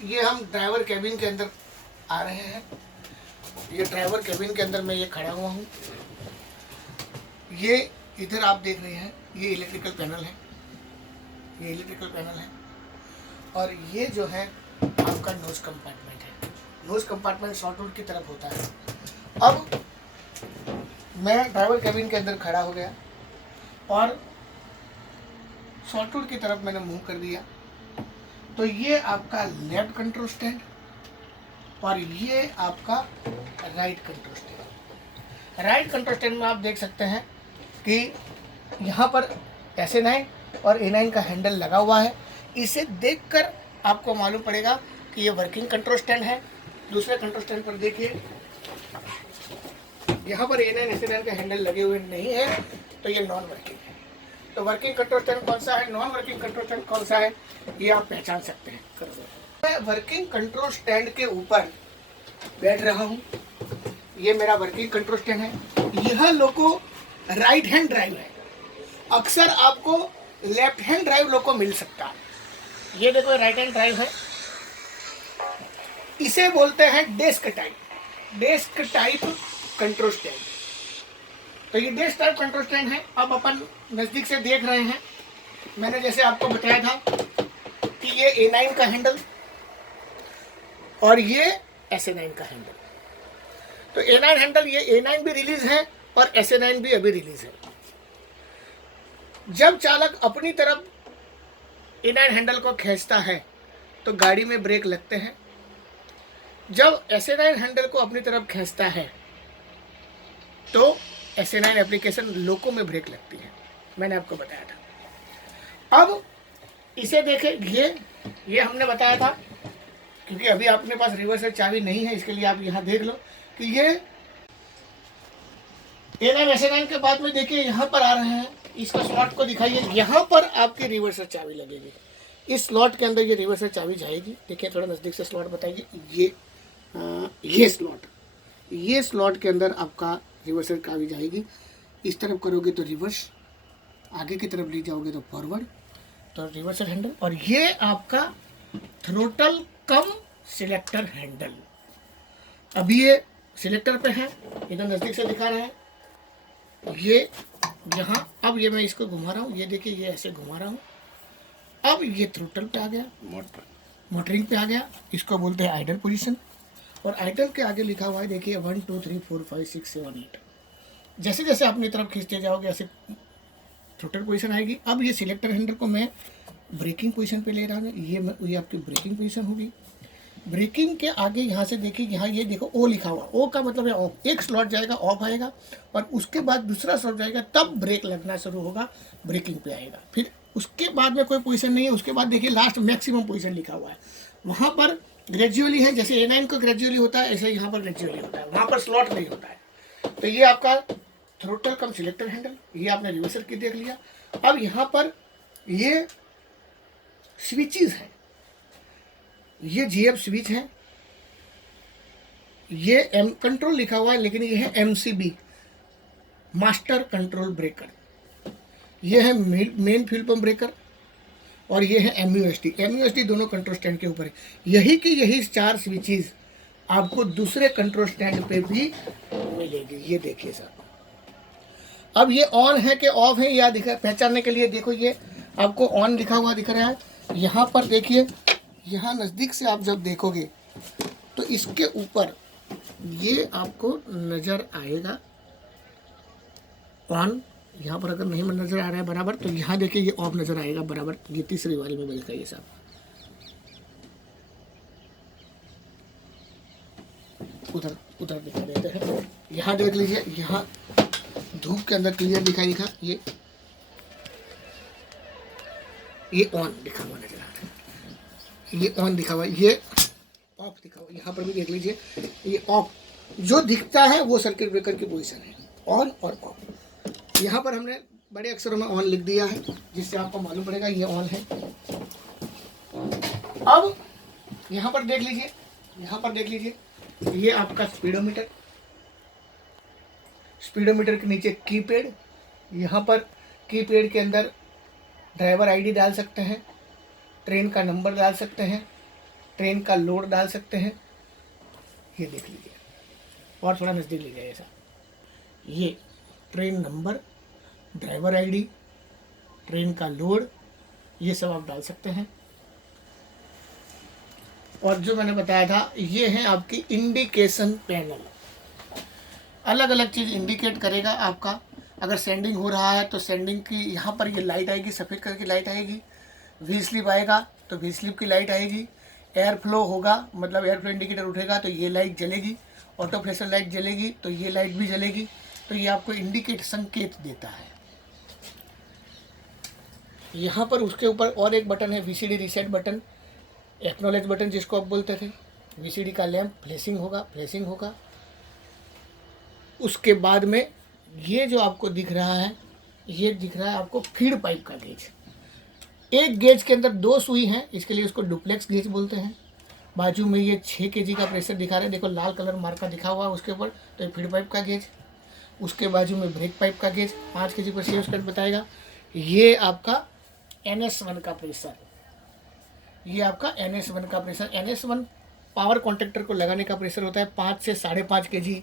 ये हम driver cabin के अंदर आ रहे हैं। ये ड्राइवर कैबिन के अंदर मैं ये खड़ा हुआ हूँ। ये इधर आप देख रहे हैं, ये इलेक्ट्रिकल पैनल है, ये इलेक्ट्रिकल पैनल है। और ये जो है आपका नोज कंपार्टमेंट है। नोज कंपार्टमेंट शॉर्टवुड की तरफ होता है। अब मैं ड्राइवर कैबिन के अंदर खड़ा हो गया और शॉर्टवुड की तरफ मैंने मुंह कर दिया। तो ये आपका लेफ्ट कंट्रोल स्टैंड और ये आपका right control stand. Right control stand में आप देख सकते हैं कि यहाँ पर SA9 और A9 का हैंडल लगा हुआ है। इसे देखकर आपको मालूम पड़ेगा कि ये वर्किंग कंट्रोल स्टैंड है। दूसरे कंट्रोल स्टैंड पर देखिए, यहाँ पर A9 SA9 का हैंडल लगे हुए नहीं है, तो ये नॉन वर्किंग है। तो वर्किंग कंट्रोल स्टैंड कौन सा है, नॉन वर्किंग कंट्रोल स्टैंड कौन सा है, ये आप पहचान सकते हैं। मैं वर्किंग कंट्रोल स्टैंड के ऊपर बैठ रहा हूँ। ये मेरा वर्किंग कंट्रोल स्टैंड है। यह लोको राइट हैंड ड्राइव है। अक्सर आपको लेफ्ट हैंड ड्राइव लोको मिल सकता है। ये देखो राइट हैंड ड्राइव है। इसे बोलते हैं डेस्क टाइप कंट्रोल स्टैंड। तो ये डेस्क टाइप कंट्रोल स्टैंड है। अब अपन नजदीक से देख रहे हैं। मैंने जैसे आपको बताया था कि ये A9 का हैंडल और ये SA9 का हैंडल। तो A9 हैंडल, ये A9 भी रिलीज है और SA9 भी अभी रिलीज है। जब चालक अपनी तरफ A9 हैंडल को खींचता है तो गाड़ी में ब्रेक लगते हैं। जब SA9 हैंडल को अपनी तरफ खींचता है तो SA9 एप्लीकेशन लोको में ब्रेक लगती है। मैंने आपको बताया था। अब इसे देखें, ये हमने बताया था, क्योंकि अभी अपने पास रिवर्सल चाबी नहीं है, इसके लिए आप यहाँ देख लो कि ये A9 SA9 के बाद में देखिए यहाँ पर आ रहे हैं। इसका स्लॉट को दिखाइए, यहाँ पर आपकी रिवर्सल चाबी लगेगी। इस स्लॉट के अंदर ये रिवर्सल चाबी जाएगी। देखिए थोड़ा नज़दीक से स्लॉट बताइए। ये स्लॉट के अंदर आपका रिवर्सल चाबी जाएगी। इस तरफ करोगे तो रिवर्स, आगे की तरफ ले जाओगे तो फॉरवर्ड, तो रिवर्सल हैंडल। और ये आपका थ्रोटल कम सिलेक्टर हैंडल। अभी ये सिलेक्टर पे है, इधर नज़दीक से दिखा रहे हैं। ये यहाँ, अब ये मैं इसको घुमा रहा हूँ, ये देखिए ये ऐसे घुमा रहा हूँ। अब ये थ्रोटल पे आ गया, मोटरिंग पे आ गया। इसको बोलते हैं आइडल पोजीशन। और आइडल के आगे लिखा हुआ है, देखिए 1 2 3 4 5 6 7 8। जैसे जैसे अपनी तरफ खींचते जाओगे ऐसे थ्रोटल पोजीशन आएगी। अब ये सिलेक्टर हैंडल को मैं ब्रेकिंग पोजीशन पे ले रहा हूँ। ये आपकी ब्रेकिंग पोजीशन होगी। ब्रेकिंग के आगे यहाँ से देखिए, यहाँ ये देखो O लिखा हुआ। O का मतलब है ऑफ। एक स्लॉट जाएगा, ऑफ आएगा, और उसके बाद दूसरा स्लॉट जाएगा, तब ब्रेक लगना शुरू होगा, ब्रेकिंग पे आएगा। फिर उसके बाद में कोई पोजीशन नहीं है। उसके बाद देखिए लास्ट मैक्सिमम पोजीशन लिखा हुआ है। वहाँ पर ग्रेजुअली है, जैसे A9 को ग्रेजुअली होता है, ऐसे यहाँ पर ग्रेजुअली होता है। वहाँ पर स्लॉट नहीं होता है। तो ये आपका थ्रोटल कम सिलेक्टर हैंडल, ये आपने रिवर्सल की देख लिया। अब यहाँ पर ये स्विचेस हैं। ये GF स्विच है। ये M कंट्रोल लिखा हुआ है, लेकिन ये है MCB, मास्टर कंट्रोल ब्रेकर। ये है मेन फ्यूल पंप ब्रेकर, और ये है MUSD दोनों कंट्रोल स्टैंड के ऊपर है। यही 4 स्विचेस आपको दूसरे कंट्रोल स्टैंड पे भी मिलेगी। ये देखिए साहब, अब ये ऑन है कि ऑफ है, या दिखा पहचानने के लिए देखो, ये आपको ऑन लिखा हुआ दिख रहा है। यहाँ पर देखिए, यहाँ नज़दीक से आप जब देखोगे तो इसके ऊपर ये आपको नज़र आएगा ऑन। यहाँ पर अगर नहीं नज़र आ रहा है बराबर, तो यहाँ देखिए ये ऑफ नज़र आएगा बराबर। ये तीसरी वाली में मिलता है ये सब। उधर दिखा देते हैं। यहाँ देख लीजिए, यहाँ धूप के अंदर क्लियर दिखाई था। ये ऑन लिखा हुआ नजर आ रहा है। ये ऑन दिखा हुआ, ये ऑफ दिखा हुआ। यहाँ पर भी देख लीजिए, ये ऑफ जो दिखता है वो सर्किट ब्रेकर की पोजीशन है, ऑन और ऑफ। यहाँ पर हमने बड़े अक्षरों में ऑन लिख दिया है, जिससे आपको मालूम पड़ेगा ये ऑन है। अब यहाँ पर देख लीजिए, ये आपका स्पीडोमीटर के नीचे कीपैड। यहाँ पर कीपैड के अंदर ड्राइवर ID डाल सकते हैं, ट्रेन का नंबर डाल सकते हैं, ट्रेन का लोड डाल सकते हैं। ये देख लीजिए, और थोड़ा नज़दीक ले जाइए ऐसा। ये train number, driver ID, train का लोड, ये सब आप डाल सकते हैं। और जो मैंने बताया था, ये है आपकी इंडिकेशन पैनल। अलग अलग चीज़ इंडिकेट करेगा आपका। अगर सेंडिंग हो रहा है तो सेंडिंग की यहाँ पर ये लाइट आएगी, सफ़ेद कलर की लाइट आएगी। वी स्लिप आएगा तो वी स्लिप की लाइट आएगी। एयर फ्लो होगा, मतलब एयर फ्लो इंडिकेटर उठेगा तो ये लाइट जलेगी। ऑटो प्रेशर लाइट जलेगी तो ये लाइट भी जलेगी। तो ये आपको इंडिकेट संकेत देता है। यहाँ पर उसके ऊपर और एक बटन है, VCD reset button, acknowledge button जिसको आप बोलते थे। वीसीडी का लैंप फ्लैशिंग होगा। उसके बाद में ये जो आपको दिख रहा है, ये दिख रहा है आपको फीड पाइप का गेज। एक गेज के अंदर 2 सुई हैं, इसके लिए उसको डुप्लेक्स गेज बोलते हैं। बाजू में ये 6 kg का प्रेशर दिखा रहे हैं, देखो लाल कलर मार्का दिखा हुआ है उसके ऊपर, तो ये फीड पाइप का गेज। उसके बाजू में ब्रेक पाइप का गेज 5 kg पर शेयर स्टेट बताएगा। ये आपका NS1 का प्रेशर, ये आपका NS1 का प्रेशर। NS1 पावर कॉन्ट्रैक्टर को लगाने का प्रेशर होता है 5 से 5.5 kg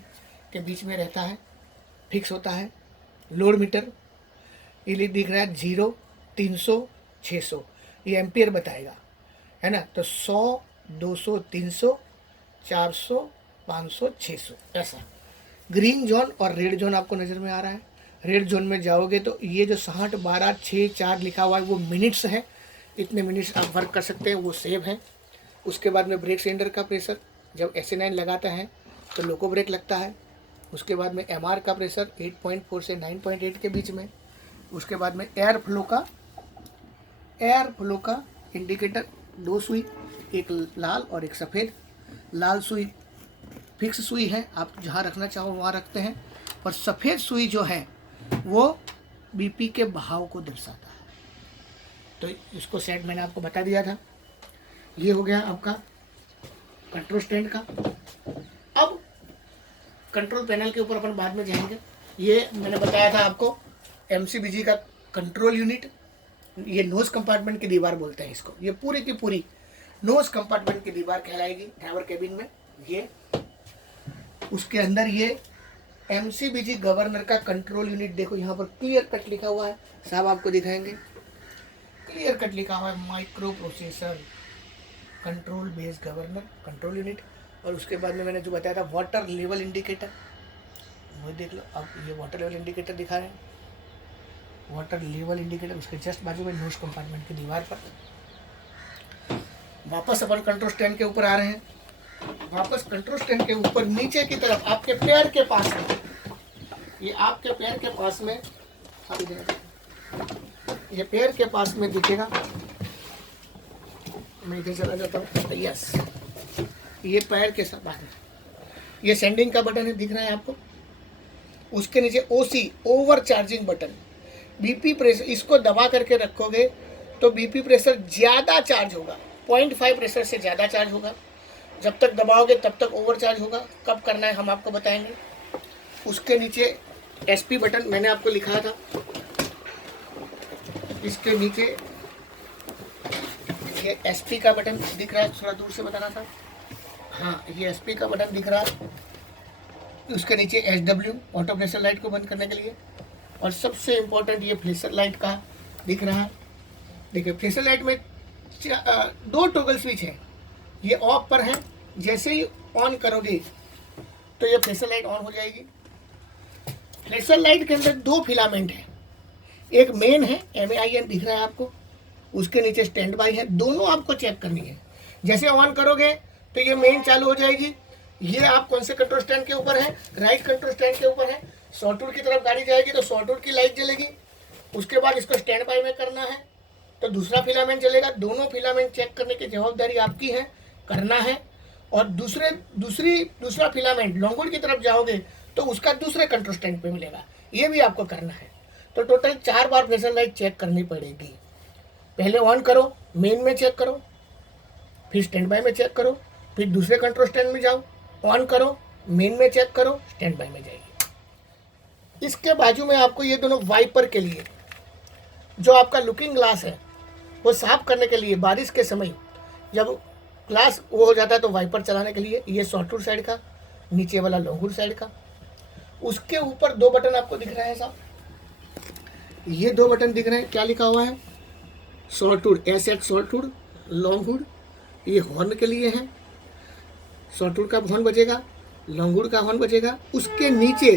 के बीच में रहता है, फिक्स होता है। लोड मीटर ये दिख रहा है 0, 300, 600, ये एम्पियर बताएगा, है ना। तो 100, 200, 300, 400, 500, 600 ऐसा। ग्रीन जोन और रेड जोन आपको नज़र में आ रहा है। रेड जोन में जाओगे तो ये जो 60, 12, 6, 4 लिखा हुआ है वो मिनट्स है। इतने मिनट्स आप वर्क कर सकते हैं, वो सेव है। उसके बाद में ब्रेक सिलेंडर का प्रेशर, जब SA9 लगाते हैं तो लोको ब्रेक लगता है। उसके बाद में MR का प्रेशर 8.4 से 9.8 के बीच में। उसके बाद में एयर फ्लो का इंडिकेटर, 2 सुई, एक लाल और एक सफ़ेद। लाल सुई फिक्स सुई है, आप जहाँ रखना चाहो वहाँ रखते हैं। और सफ़ेद सुई जो है वो BP के बहाव को दर्शाता है। तो इसको सेट मैंने आपको बता दिया था। ये हो गया आपका कंट्रोल स्टैंड का। अब कंट्रोल पैनल के ऊपर अपन बाद में जाएंगे। ये मैंने बताया था आपको MCBG का कंट्रोल यूनिट। ये नोज कंपार्टमेंट की दीवार बोलते हैं इसको। ये पूरी की पूरी नोज कंपार्टमेंट की दीवार कहलाएगी ड्राइवर केबिन में। ये उसके अंदर ये MCBG गवर्नर का कंट्रोल यूनिट, देखो यहाँ पर क्लियर कट लिखा हुआ है, साहब आपको दिखाएंगे। क्लियर कट लिखा हुआ है micro processor control base governor control unit. और उसके बाद में मैंने जो बताया था वाटर लेवल इंडिकेटर, वो देख लो। अब ये वाटर लेवल इंडिकेटर दिखा रहे हैं, वाटर लेवल इंडिकेटर। उसके जस्ट बाजू में नोज कंपार्टमेंट की दीवार पर। वापस अपन कंट्रोल स्टैंड के ऊपर आ रहे हैं। वापस कंट्रोल स्टैंड के ऊपर नीचे की तरफ आपके पैर के पास में, ये आपके पैर के पास में, ये पैर के पास में दिखेगा। मैं इधर चला जाता हूँ। यस, ये पैर के साथ बाहर, ये सेंडिंग का बटन है, दिख रहा है आपको। उसके नीचे OC over charging button. BP pressure, इसको दबा करके रखोगे तो BP प्रेशर ज़्यादा चार्ज होगा, 0.5 प्रेशर से ज़्यादा चार्ज होगा। जब तक दबाओगे तब तक ओवर चार्ज होगा। कब करना है हम आपको बताएंगे। उसके नीचे SP बटन मैंने आपको लिखा था, इसके नीचे ये SP का बटन दिख रहा है, थोड़ा दूर से बताना था। हाँ, ये SP का बटन दिख रहा है। उसके नीचे SW ऑटो प्रेशर लाइट को बंद करने के लिए। और सबसे इम्पोर्टेंट ये फ्लैशर लाइट का दिख रहा है। देखिए फ्लैशर लाइट में 2 टॉगल स्विच है। ये ऑफ पर है, जैसे ही ऑन करोगे तो ये फ्लैशर लाइट ऑन हो जाएगी। फ्लैशर लाइट के अंदर 2 फिलामेंट है, एक मेन है MAIN दिख रहा है आपको, उसके नीचे स्टैंड बाई है। दोनों आपको चेक करनी है। जैसे ऑन करोगे तो ये मेन चालू हो जाएगी। ये आप कौन से कंट्रोल स्टैंड के ऊपर है, राइट कंट्रोल स्टैंड के ऊपर है। सॉफ्टवेयर की तरफ गाड़ी जाएगी तो सॉफ्टवेयर की लाइट जलेगी। उसके बाद इसको स्टैंड बाई में करना है तो दूसरा फिलामेंट जलेगा। दोनों फिलामेंट चेक करने की जवाबदारी आपकी है, करना है। और दूसरा फिलामेंट लॉन्गवुड की तरफ जाओगे तो उसका दूसरे कंट्रोल स्टैंड पे मिलेगा, ये भी आपको करना है। तो टोटल 4 बार फ्लैशर लाइट चेक करनी पड़ेगी। पहले ऑन करो, मेन में चेक करो, फिर स्टैंड बाय में चेक करो, फिर दूसरे कंट्रोल स्टैंड में जाओ, ऑन करो, मेन में चेक करो, स्टैंड बाय में जाइए। इसके बाजू में आपको ये दोनों वाइपर के लिए, जो आपका लुकिंग ग्लास है वो साफ करने के लिए बारिश के समय जब क्लास वो हो जाता है तो वाइपर चलाने के लिए ये शॉर्टवुड साइड का, नीचे वाला लॉन्गवुड साइड का। उसके ऊपर 2 बटन आपको दिख रहे हैं साहब, ये 2 बटन दिख रहे हैं, क्या लिखा हुआ है, शॉर्टवुड, एस शॉर्टवुड, लॉन्गवुड, ये हॉर्न के लिए है, शॉर्टवुड का हॉर्न बजेगा, लॉन्गवुड का हॉर्न बजेगा। उसके नीचे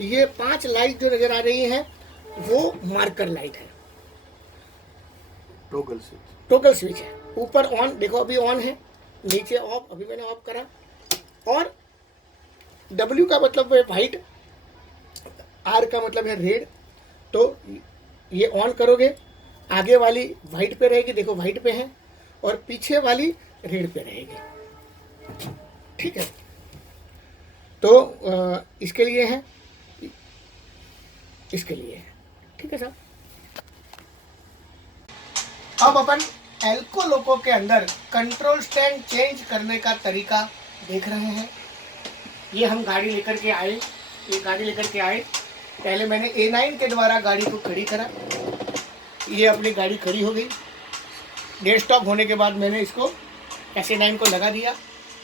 ये 5 लाइट जो नजर आ रही हैं वो मार्कर लाइट है, टॉगल स्विच है। ऊपर ऑन देखो, अभी ऑन है, नीचे ऑफ, अभी मैंने ऑफ करा। और W का मतलब है वाइट, R का मतलब है रेड। तो ये ऑन करोगे, आगे वाली वाइट पे रहेगी, देखो वाइट पे है, और पीछे वाली रेड पे रहेगी, ठीक है। तो इसके लिए है, इसके लिए है, ठीक है साहब। अब अपन एल्को लोको के अंदर कंट्रोल स्टैंड चेंज करने का तरीका देख रहे हैं। ये हम गाड़ी लेकर के आए, ये गाड़ी लेकर के आए, पहले मैंने A9 के द्वारा गाड़ी को खड़ी करा, ये अपनी गाड़ी खड़ी हो गई। डेड स्टॉप होने के बाद मैंने इसको SA9 को लगा दिया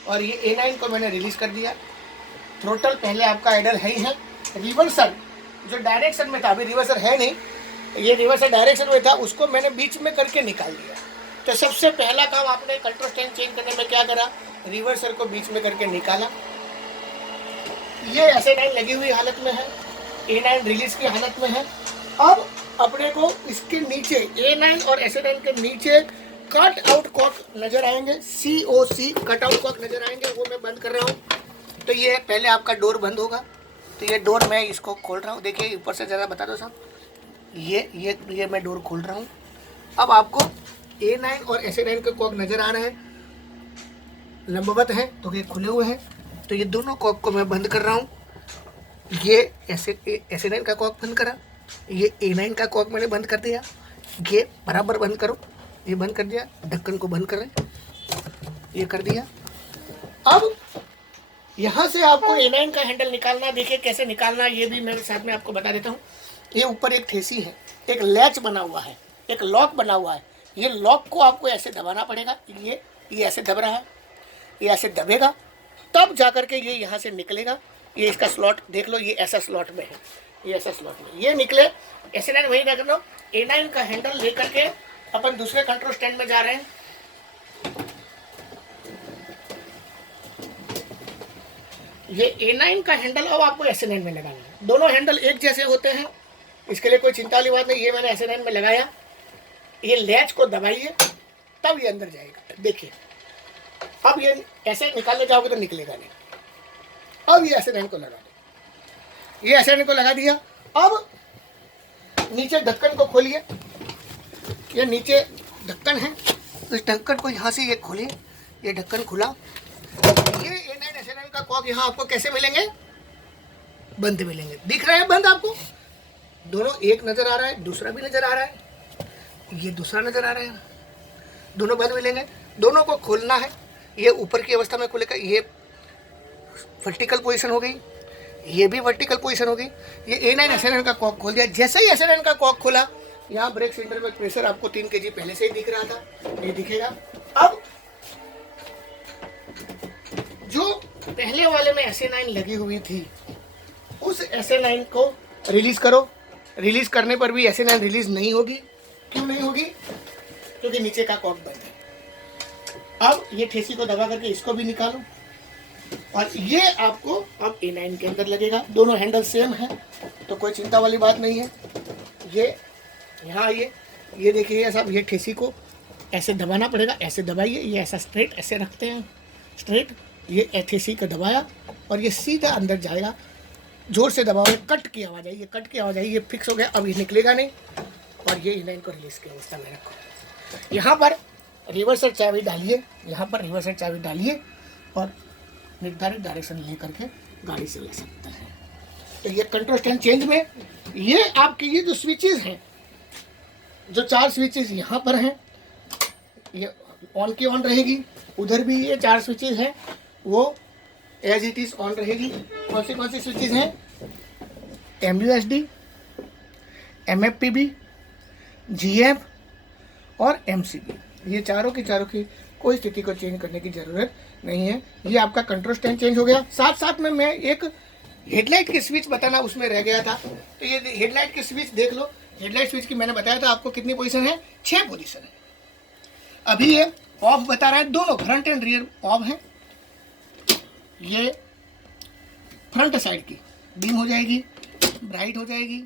और ये A9 को मैंने रिलीज कर दिया। थ्रोटल पहले आपका आइडल है ही है। रिवर्सल जो डायरेक्शन में था, अभी रिवर्सल है नहीं, ये रिवर्सल डायरेक्शन में था, उसको मैंने बीच में करके निकाल दिया। तो सबसे पहला काम आपने कंट्रोल स्टैंड चेंज करने में क्या करा, रिवर्सल को बीच में करके निकाला। ये SA9 लगी हुई हालत में है, A9 रिलीज की हालत में है। अब अपने को इसके नीचे A9 और SA9 के नीचे कट आउट कॉक नजर आएंगे, COC कट आउट कॉक नजर आएंगे, वो मैं बंद कर रहा हूँ। तो ये पहले आपका डोर बंद होगा, तो ये डोर मैं इसको खोल रहा हूँ, देखिए ऊपर से ज़रा बता दो साहब, ये मैं डोर खोल रहा हूँ। अब आपको A9 और SA9 के कॉक नज़र आ रहे हैं, लंबवत है तो ये खुले हुए हैं, तो ये दोनों कॉक को मैं बंद कर रहा हूँ। ये SA9 का कॉक बंद करा, ये A9 का कॉक मैंने बंद कर दिया, ये बराबर बंद करो, ये बंद कर दिया, ढक्कन को बंद करें, ये कर दिया। अब यहाँ से आपको A9 का हैंडल निकालना, देखिए कैसे निकालना, ये भी मैं साथ में आपको बता देता हूँ। ये ऊपर एक ठेसी है, एक लैच बना हुआ है, एक लॉक बना हुआ है, ये लॉक को आपको ऐसे दबाना पड़ेगा। ये ऐसे दब रहा है, ये ऐसे दबेगा, तब जाकर के ये यहाँ से निकलेगा। ये इसका स्लॉट देख लो, ये ऐसा स्लॉट में है, ये ऐसा स्लॉट में ये निकले। SA9 वही रख लो। A9 का हैंडल लेकर के अपन दूसरे कंट्रोल स्टैंड में जा रहे हैं। ये A9 का हैंडल अब आपको SA9 में लगाना है। दोनों हैंडल एक जैसे होते हैं, इसके लिए कोई चिंता वाली बात नहीं। ये मैंने SA9 में लगाया, ये लैच को दबाइए तब ये अंदर जाएगा। देखिए अब ये ऐसे निकालने जाओगे तो निकलेगा नहीं। अब ये SA9 को लगा दो, ये SA9 को लगा दिया। अब नीचे ढक्कन को खोलिए, ये नीचे ढक्कन है, तो इस ढक्कन को यहाँ से ये खोलिए, ये ढक्कन खुला। ये A9 SA9 का कॉक यहाँ आपको कैसे मिलेंगे, बंद मिलेंगे। दिख रहे हैं बंद आपको, दोनों एक नजर आ रहा है, दूसरा भी नजर आ रहा है, ये दूसरा नजर आ रहा है, दोनों बंद मिलेंगे। दोनों को खोलना है, ये ऊपर की अवस्था में खुलेगा, ये वर्टिकल पोजीशन हो गई, ये भी वर्टिकल पोजीशन हो गई। ये A9 SA9 का कॉक खोल दिया। जैसे ही SA9 का कॉक खोला, यहाँ ब्रेक सिलेंडर में प्रेशर आपको 3 kg पहले से ही दिख रहा था, ये दिखेगा। अब जो पहले वाले में SA9 लगी हुई थी, उस SA9 को रिलीज करो। रिलीज करने पर भी SA9 रिलीज नहीं होगी। क्यों नहीं होगी, क्योंकि नीचे का कॉक बंद है। अब ये ठेसी को दबा करके इसको भी निकालो, और ये आपको अब A9 के अंदर लगेगा। दोनों हैंडल सेम है, तो कोई चिंता वाली बात नहीं है। ये यहाँ ये देखिए, ये सब ये ठेसी को ऐसे दबाना पड़ेगा, ऐसे दबाइए, ये ऐसा स्ट्रेट ऐसे रखते हैं, स्ट्रेट ये ठेसी को दबाया और ये सीधा अंदर जाएगा। जोर से दबाओगे, कट की आवाज़ आई, ये कट की आवाज़ आई, ये फिक्स हो गया, अब ये निकलेगा नहीं। और ये A9 को रिलीज की अवस्था में रखो। यहाँ पर रिवर्सल चाबी डालिए, यहाँ पर रिवर्सल चाबी डालिए और निर्धारित डायरेक्शन ले करके गाड़ी से ले सकते हैं। तो ये कंट्रोल स्टैंड चेंज में ये आपके ये जो स्विचेस हैं, जो 4 स्विचेस यहाँ पर हैं, ये ऑन की ऑन रहेगी। उधर भी ये 4 स्विचेस हैं, वो एज इट इज ऑन रहेगी। कौन सी स्विचेस हैं, MUSD, MFPB, GF और MCB। ये चारों की कोई स्थिति को चेंज करने की ज़रूरत नहीं है। ये आपका कंट्रोल स्टैंड चेंज हो गया। साथ साथ में मैं एक हेडलाइट की स्विच बताना उसमें रह गया था, तो ये हेडलाइट की स्विच देख लो। हेडलाइट स्विच की मैंने बताया था आपको कितनी पोजीशन है, 6 पोजीशन है। अभी ये ऑफ बता रहा है, दोनों फ्रंट एंड रियर ऑफ है। ये फ्रंट साइड की डिम हो जाएगी, ब्राइट हो जाएगी।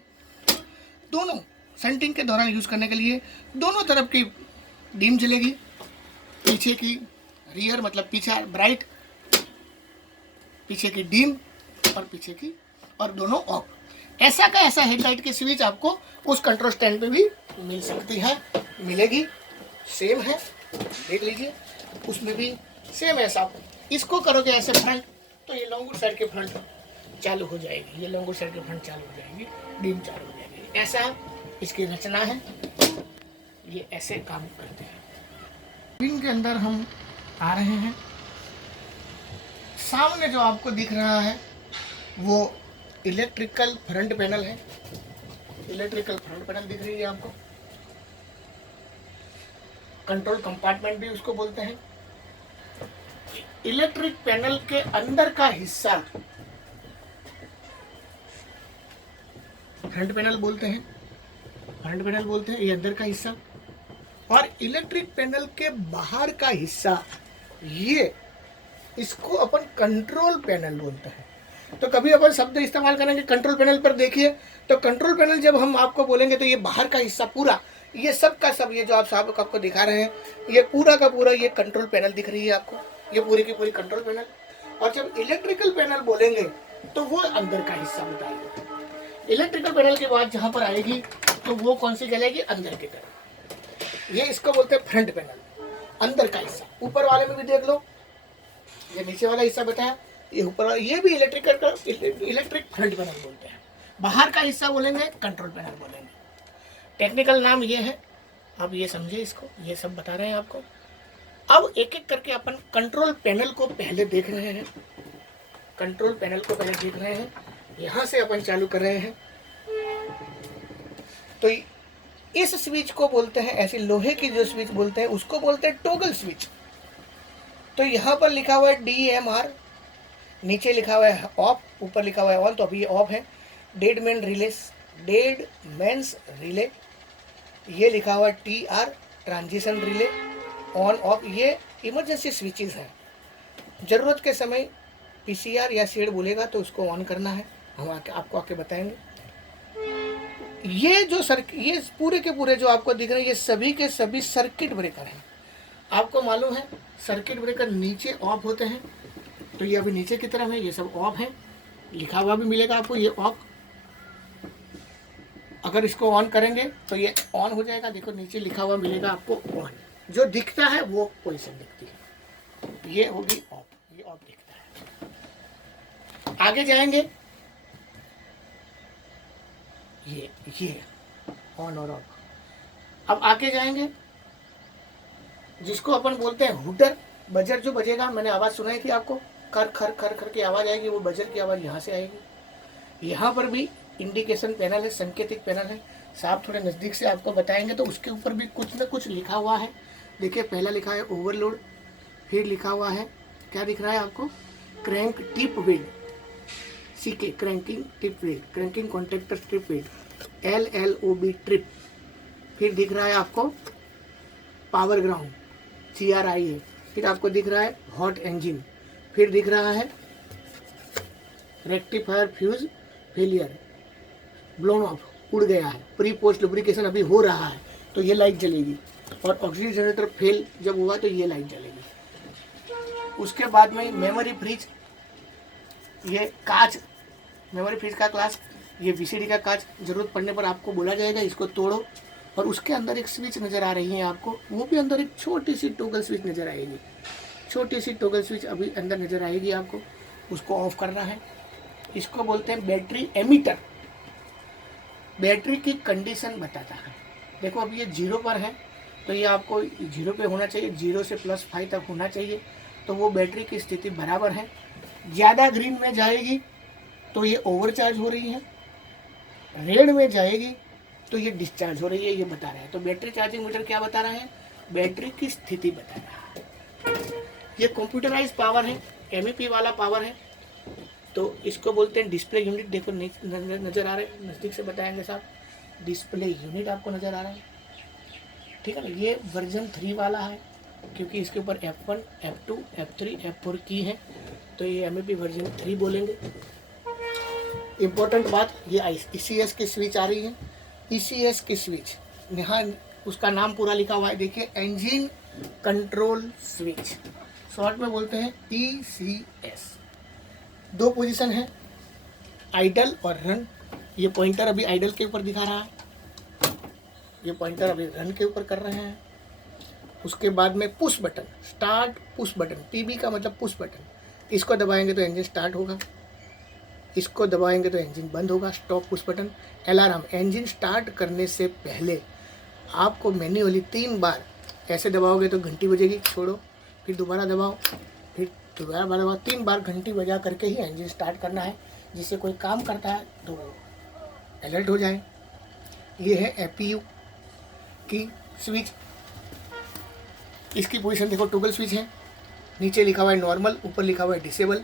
दोनों सेंटिंग के दौरान यूज करने के लिए दोनों तरफ की डिम जलेगी, पीछे की रियर मतलब पीछे ब्राइट, पीछे की डिम और पीछे की, और दोनों ऑफ। ऐसा का ऐसा हेडलाइट की स्विच आपको उस कंट्रोल स्टैंड पे भी मिल सकती है, मिलेगी। सेम है, देख लीजिए, उसमें भी सेम ऐसा। इसको करोगे ऐसे फ्रंट, तो ये लॉन्ग साइड के फ्रंट चालू हो जाएगी, ये लॉन्ग साइड के फ्रंट चालू हो जाएगी, डिम चालू हो जाएगी। ऐसा इसकी रचना है, ये ऐसे काम करते हैं। स्क्रीन के अंदर हम आ रहे हैं। सामने जो आपको दिख रहा है वो इलेक्ट्रिकल फ्रंट पैनल है। इलेक्ट्रिकल फ्रंट पैनल दिख रही है आपको। कंट्रोल कंपार्टमेंट भी उसको बोलते हैं। इलेक्ट्रिक पैनल के अंदर का हिस्सा फ्रंट पैनल बोलते हैं, फ्रंट पैनल बोलते हैं, ये अंदर का हिस्सा। और इलेक्ट्रिक पैनल के बाहर का हिस्सा, ये इसको अपन कंट्रोल पैनल बोलते हैं। तो कभी अपन शब्द इस्तेमाल करेंगे कंट्रोल पैनल पर, देखिए तो कंट्रोल पैनल जब हम आपको बोलेंगे तो ये बाहर का हिस्सा पूरा, ये सब का सब, ये जो आप साहब आपको दिखा रहे हैं, ये पूरा का पूरा ये कंट्रोल पैनल दिख रही है आपको, ये पूरी की पूरी कंट्रोल पैनल। और जब इलेक्ट्रिकल पैनल बोलेंगे तो वो अंदर का हिस्सा बताएगा। इलेक्ट्रिकल पैनल के बाद जहाँ पर आएगी तो वो कौन सी कहलाएगी, अंदर की तरफ। ये इसको बोलते हैं फ्रंट पैनल, अंदर का हिस्सा। ऊपर वाले में भी देख लो, ये नीचे वाला हिस्सा बताया, ये ऊपर वाला, ये भी इलेक्ट्रिक फ्रंट पैनल बोलते हैं। बाहर का हिस्सा बोलेंगे कंट्रोल पैनल बोलेंगे। टेक्निकल नाम ये है, आप ये समझे इसको, ये सब बता रहे हैं आपको। अब एक एक करके अपन कंट्रोल पैनल को पहले देख रहे हैं। कंट्रोल पैनल को पहले देख रहे हैं, यहां से अपन चालू कर रहे हैं। तो इस स्विच को बोलते हैं, ऐसी लोहे की जो स्विच बोलते हैं उसको बोलते हैं टॉगल स्विच। तो यहाँ पर लिखा हुआ है DMR, नीचे लिखा हुआ है ऑफ, ऊपर लिखा हुआ है ऑन, तो अभी ये ऑफ है। डेड मैंस रिले, ये लिखा हुआ है TR, transition relay, on off, ये इमरजेंसी स्विचेस हैं। ज़रूरत के समय PCR या शेड बोलेगा तो उसको ऑन करना है, हम आपको आके बताएंगे। ये जो ये पूरे के पूरे जो आपको दिख रहे हैं, ये सभी के सभी सर्किट ब्रेकर हैं। आपको मालूम है सर्किट ब्रेकर नीचे ऑफ होते हैं, तो ये अभी नीचे की तरफ है, ये सब ऑफ है, लिखा हुआ भी मिलेगा आपको ये ऑफ। अगर इसको ऑन करेंगे तो ये ऑन हो जाएगा, देखो नीचे लिखा हुआ मिलेगा आपको ऑन, जो दिखता है वो पोजीशन दिखती है, ये होगी ऑफ, ये ऑफ दिखता है। आगे जाएंगे, ये ऑन और ऑफ। अब आगे जाएंगे, जिसको अपन बोलते हैं हुटर, बजर जो बजेगा, मैंने आवाज़ सुनाई थी आपको, कर खर खर खर की आवाज़ आएगी, वो बजर की आवाज़ यहाँ से आएगी। यहाँ पर भी इंडिकेशन पैनल है, संकेतिक पैनल है, साहब थोड़े नज़दीक से आपको बताएंगे। तो उसके ऊपर भी कुछ ना कुछ लिखा हुआ है। देखिए पहला लिखा है ओवरलोड, फिर लिखा हुआ है, क्या दिख रहा है आपको, crank tip weld, CK cranking tip weld, cranking contractor tip weld, LLOB trip, फिर दिख रहा है आपको पावर ग्राउंड, CRI है, फिर आपको दिख रहा है हॉट इंजन, फिर दिख रहा है rectifier fuse failure, blown of, उड़ गया है, प्री पोस्ट लुब्रिकेशन अभी हो रहा है तो ये लाइट जलेगी, और ऑक्सीजन जनरेटर फेल जब हुआ तो ये लाइट जलेगी। उसके बाद में मेमोरी फ्रिज, ये कांच, मेमोरी फ्रिज का ग्लास, ये VCD का कांच, ज़रूरत पड़ने पर आपको बोला जाएगा इसको तोड़ो। और उसके अंदर एक स्विच नज़र आ रही है आपको, वो भी अंदर एक छोटी सी टॉगल स्विच नज़र आएगी, छोटी सी टॉगल स्विच अभी अंदर नज़र आएगी आपको, उसको ऑफ करना है। इसको बोलते हैं बैटरी एमीटर, बैटरी की कंडीशन बताता है। देखो अभी ये 0 पर है, तो ये आपको 0 पे होना चाहिए, 0 से +5 तक होना चाहिए, तो वो बैटरी की स्थिति बराबर है। ज़्यादा ग्रीन में जाएगी तो ये ओवरचार्ज हो रही है, रेड में जाएगी तो ये डिस्चार्ज हो रही है, ये बता रहा है। तो बैटरी चार्जिंग मीटर क्या बता रहा है, बैटरी की स्थिति बता रहा है। ये कंप्यूटराइज पावर है, एमईपी वाला पावर है, तो इसको बोलते हैं डिस्प्ले यूनिट। देखो नज़र आ रहे हैं, नज़दीक से बताएंगे साहब, डिस्प्ले यूनिट आपको नज़र आ रहा है, ठीक है ना। ये वर्जन 3 वाला है, क्योंकि इसके ऊपर F1, F2, F3, F4 की है, तो ये एमईपी वर्जन 3 बोलेंगे। इम्पोर्टेंट बात, ये ECS की स्विच आ रही है, ECS की स्विच, यहाँ उसका नाम पूरा लिखा हुआ है, देखिए, इंजन कंट्रोल स्विच, शॉर्ट में बोलते हैं ECS। 2 पोजीशन है, आइडल और रन। ये पॉइंटर अभी आइडल के ऊपर दिखा रहा है, ये पॉइंटर अभी रन के ऊपर कर रहे हैं। उसके बाद में push button, start push button, PB का मतलब पुश बटन, इसको दबाएंगे तो इंजन स्टार्ट होगा, इसको दबाएंगे तो इंजन बंद होगा, stop push button. Alarm, engine start करने से पहले आपको मैन्युअली 3 बार ऐसे दबाओगे तो घंटी बजेगी, छोड़ो, फिर दोबारा दबाओ, फिर दोबारा दबाओ, 3 बार घंटी बजा करके ही इंजन स्टार्ट करना है, जिससे कोई काम करता है तो अलर्ट हो जाए। ये है APU की स्विच, इसकी पोजीशन देखो, टॉगल स्विच है, नीचे लिखा हुआ है नॉर्मल, ऊपर लिखा हुआ है disable.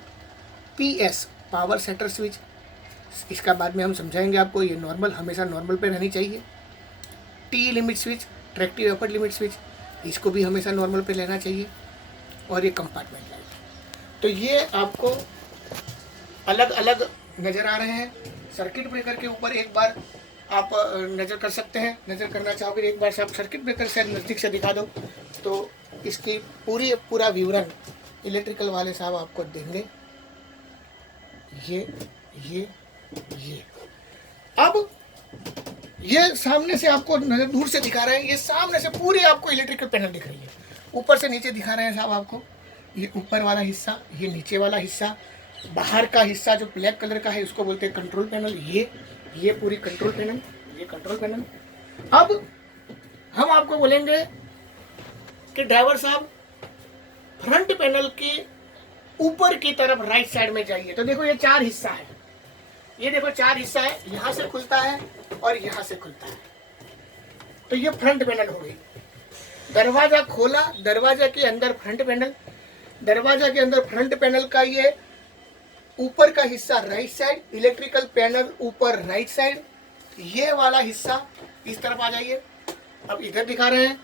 PS power setter switch, इसका बाद में हम समझाएंगे आपको, ये नॉर्मल, हमेशा नॉर्मल पे रहनी चाहिए। T limit switch, tractive effort limit switch, इसको भी हमेशा नॉर्मल पे लेना चाहिए। और ये कंपार्टमेंट लाइट, तो ये आपको अलग अलग नज़र आ रहे हैं। सर्किट ब्रेकर के ऊपर एक बार आप नज़र कर सकते हैं, नज़र करना चाहोगे एक बार से आप सर्किट ब्रेकर से नज़दीक से दिखा दो, तो इसकी पूरा विवरण इलेक्ट्रिकल वाले साहब आपको देंगे। ये अब ये सामने से आपको नजर दूर से दिखा रहे हैं, ये सामने से पूरी आपको इलेक्ट्रिकल पैनल दिख रही है, ऊपर से नीचे दिखा रहे हैं साहब आपको। ये ऊपर वाला हिस्सा, ये नीचे वाला हिस्सा, बाहर का हिस्सा जो ब्लैक कलर का है उसको बोलते हैं कंट्रोल पैनल। ये पूरी कंट्रोल पैनल, ये कंट्रोल पैनल। अब हम आपको बोलेंगे कि ड्राइवर साहब फ्रंट पैनल के ऊपर की तरफ राइट साइड में जाइए, तो देखो ये 4 हिस्सा है, ये देखो 4 हिस्सा है, यहाँ से खुलता है और यहाँ से खुलता है, तो ये फ्रंट पैनल हो गई। दरवाजा खोला, दरवाजा के अंदर फ्रंट पैनल, दरवाजा के अंदर फ्रंट पैनल का ये ऊपर का हिस्सा राइट साइड, इलेक्ट्रिकल पैनल ऊपर राइट साइड, ये वाला हिस्सा इस तरफ आ जाइए। अब इधर दिखा रहे हैं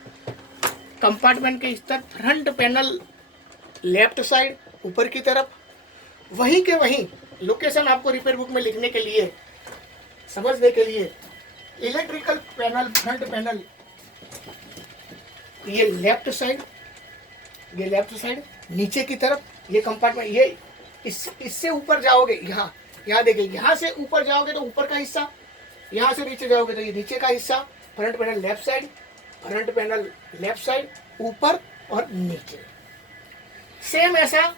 कंपार्टमेंट के इस तरफ, फ्रंट पैनल लेफ्ट साइड ऊपर की तरफ। वहीं के वहीं लोकेशन आपको रिपेयर बुक में लिखने के लिए, समझने के लिए, इलेक्ट्रिकल पैनल फ्रंट पैनल ये लेफ्ट साइड, ये लेफ्ट साइड, नीचे की तरफ ये कंपार्टमेंट, ये इससे ऊपर जाओगे, यहाँ देखिए, यहाँ से ऊपर जाओगे तो ऊपर का हिस्सा, यहाँ से नीचे जाओगे तो ये नीचे का हिस्सा। Front panel left side, front panel left side, ऊपर और नीचे। सेम ऐसा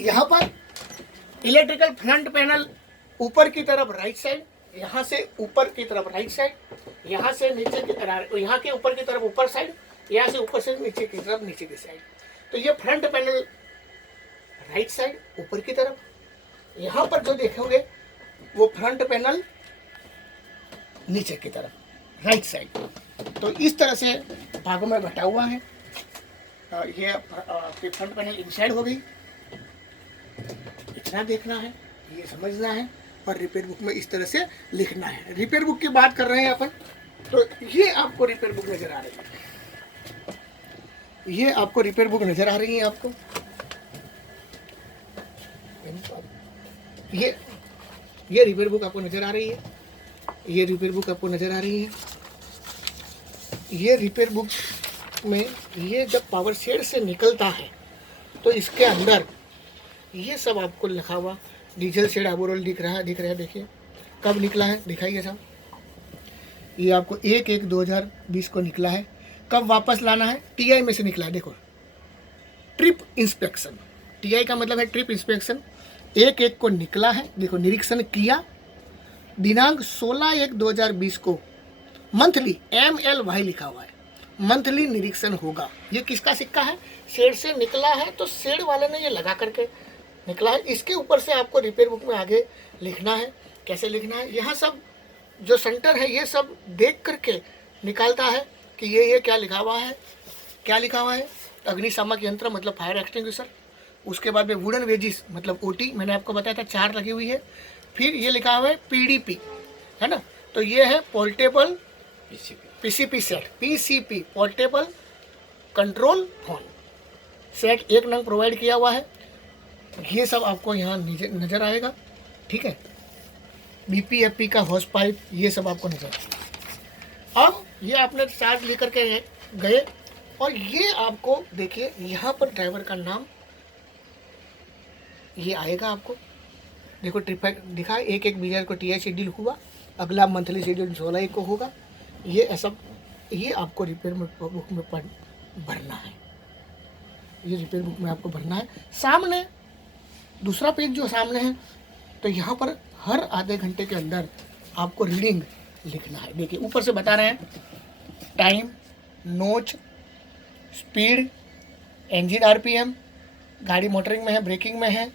यहाँ पर इलेक्ट्रिकल फ्रंट पैनल ऊपर की तरफ राइट साइड, यहाँ से ऊपर की तरफ राइट साइड, यहाँ से नीचे की तरफ, यहाँ के ऊपर की तरफ ऊपर साइड, यहाँ से ऊपर से नीचे की तरफ नीचे की साइड। तो ये फ्रंट पैनल राइट साइड ऊपर की तरफ, यहाँ पर जो देखोगे वो फ्रंट पैनल नीचे की तरफ राइट साइड। तो इस तरह से भागों में बटा हुआ है। ये फ्रंट पैनल इनसाइड हो गई, इतना देखना है, ये समझना है, और रिपेयर बुक में इस तरह से लिखना है। रिपेयर बुक की बात कर रहे हैं अपन, तो ये आपको रिपेयर बुक नजर आ रही है, ये आपको रिपेयर बुक नजर आ रही है आपको, ये रिपेयर बुक आपको नजर आ रही है, ये रिपेयर बुक आपको नजर आ रही है। ये रिपेयर बुक में ये जब पावर शेड से निकलता है तो इसके अंदर ये सब आपको लिखा हुआ डीजल शेड आबोरोल दिख रहा है, देखिए कब निकला है, दिखाइए साहब। ये आपको 1/1/2020 को निकला है। कब वापस लाना है, TI में से निकला है, देखो ट्रिप इंस्पेक्शन, TI का मतलब है ट्रिप इंस्पेक्शन। 1/1 को निकला है, देखो निरीक्षण किया, दिनांक 16/1/2020 को मंथली MLY लिखा हुआ है, मंथली निरीक्षण होगा। ये किसका सिक्का है, शेड से निकला है, तो शेड वाले ने ये लगा करके निकला है। इसके ऊपर से आपको रिपेयर बुक में आगे लिखना है, कैसे लिखना है, यहाँ सब जो सेंटर है ये सब देख करके निकालता है कि ये क्या लिखा हुआ है, क्या लिखा हुआ है, अग्निशामक यंत्र मतलब फायर एक्सटिंग्विशर, उसके बाद में वुडन वेजिस मतलब ओटी, मैंने आपको बताया था 4 लगी हुई है। फिर ये लिखा हुआ है पीडीपी, है ना, तो ये है portable PCP set, PCP portable control phone set, 1 नंग प्रोवाइड किया हुआ है। ये सब आपको यहाँ नज़र आएगा, ठीक है। बीपीएफपी का हॉस पाइप, ये सब आपको नज़र आएगा। अब ये आपने चार्ज लेकर के गए और ये आपको देखिए यहाँ पर ड्राइवर का नाम ये आएगा आपको, देखो ट्रिप दिखा, 1 बीजर को टीआई शेड्यूल हुआ, अगला मंथली शेड्यूल 16 को होगा। ये ऐसा ये आपको रिपेयर बुक में भरना है, ये रिपेयर बुक में आपको भरना है। सामने दूसरा पेज जो सामने है, तो यहाँ पर हर आधे घंटे के अंदर आपको रीडिंग लिखना है। देखिए ऊपर से बता रहे हैं टाइम, नोच, स्पीड, इंजन आरपीएम, गाड़ी मोटरिंग में है, ब्रेकिंग में है,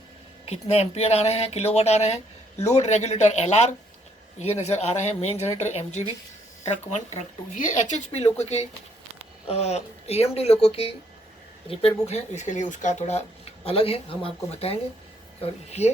कितने एम्पियर आ रहे हैं, किलोवाट आ रहे हैं, लोड रेगुलेटर एलआर ये नज़र आ रहे हैं, main generator MGB, truck 1 truck 2। ये एचएचपी लोगों की एएमडी लोगों की रिपेयर बुक है, इसके लिए उसका थोड़ा अलग है, हम आपको बताएंगे। और ये